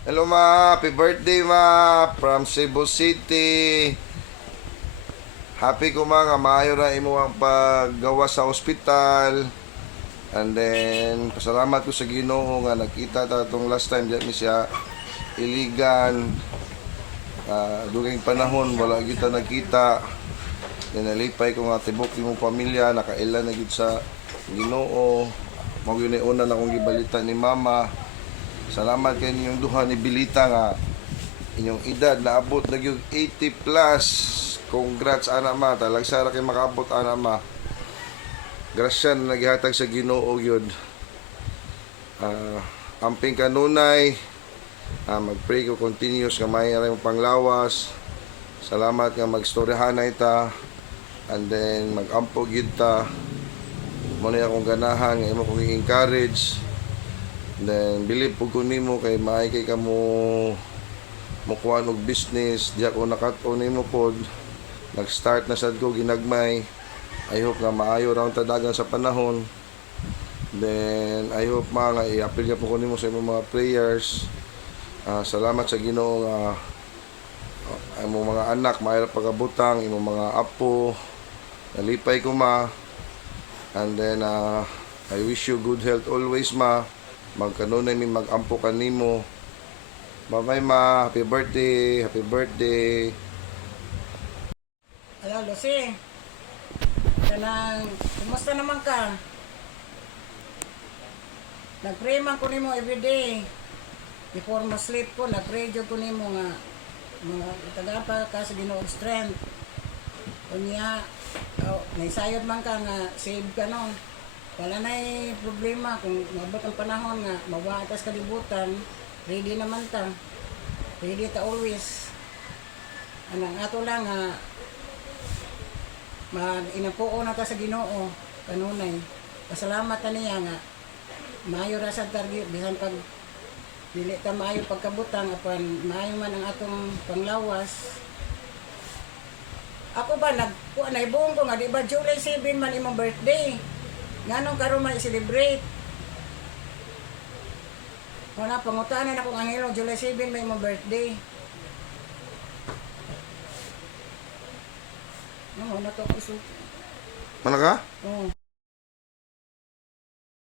Hello ma, happy birthday ma from Cebu City. Happy ko ma nga maayo ra imo ang paggawa sa ospital. And then pasalamat ko sa Ginoo nga nakita ta tong last time diyan mi siya iligan. Dugay panahon wala kita nakita. Nalipay ko nga tibok imong pamilya nakailan na gid sa Ginoo. Mao gyud ni una na akong gibalita ni mama. Salamat kay ninyong duha ni Bilita nga inyong edad naabot na gyud 80 plus. Congrats ana ma, talag sara kay makaabot ana ma. Grasya na nagihatag sa Ginoo gyud. Amping kanunay. Mag-pray ko continuous nga may aray panglawas. Salamat nga magstoryahan na ita. And then mag-ampo gyud ta. Mo na akong ganahan nga imo kong i-encourage. Then believe po ko nimo kay maay kay kamo mukuha og business diya ko nakat-on nimo pod. Nag-start na sad ko ginagmay. I hope nga maayo ra ang tadagan sa panahon. Then I hope nga i-appeal po ko nimo sa imong mga prayers. Salamat sa Ginoo nga imong mga anak maayo pagabutang, imong mga apo nalipay ko ma. And then I wish you good health always ma. Magkanunay mi mag-ampo kanimo. Bye-bye ma, happy birthday, happy birthday. Hello, Lucy. Kumusta naman ka? Nag-pray man ko nimo everyday. Before ma-sleep ko, nag-pray jud ko nimo nga tagapa ka sa Ginoo strength. Unya, naisayod man ka nga save ka no. Wala na problema kung mabot ang panahon nga mawatas kalibutan, ready naman ta. Ready ta always. Anang ato lang nga inapuo na ta sa Ginoo kanunay. Pasalamat ta niya nga maayo ra sad target bisan pag dili ta maayo pagkabutang apan maayo man ang atong panglawas. Ako ba naibuong ko nga di ba July 7 man imong birthday. Nganong karon man i-celebrate? Wala pangutanan akong angelo July 7 may imong birthday. No, na to ko. Mana ka? Oo.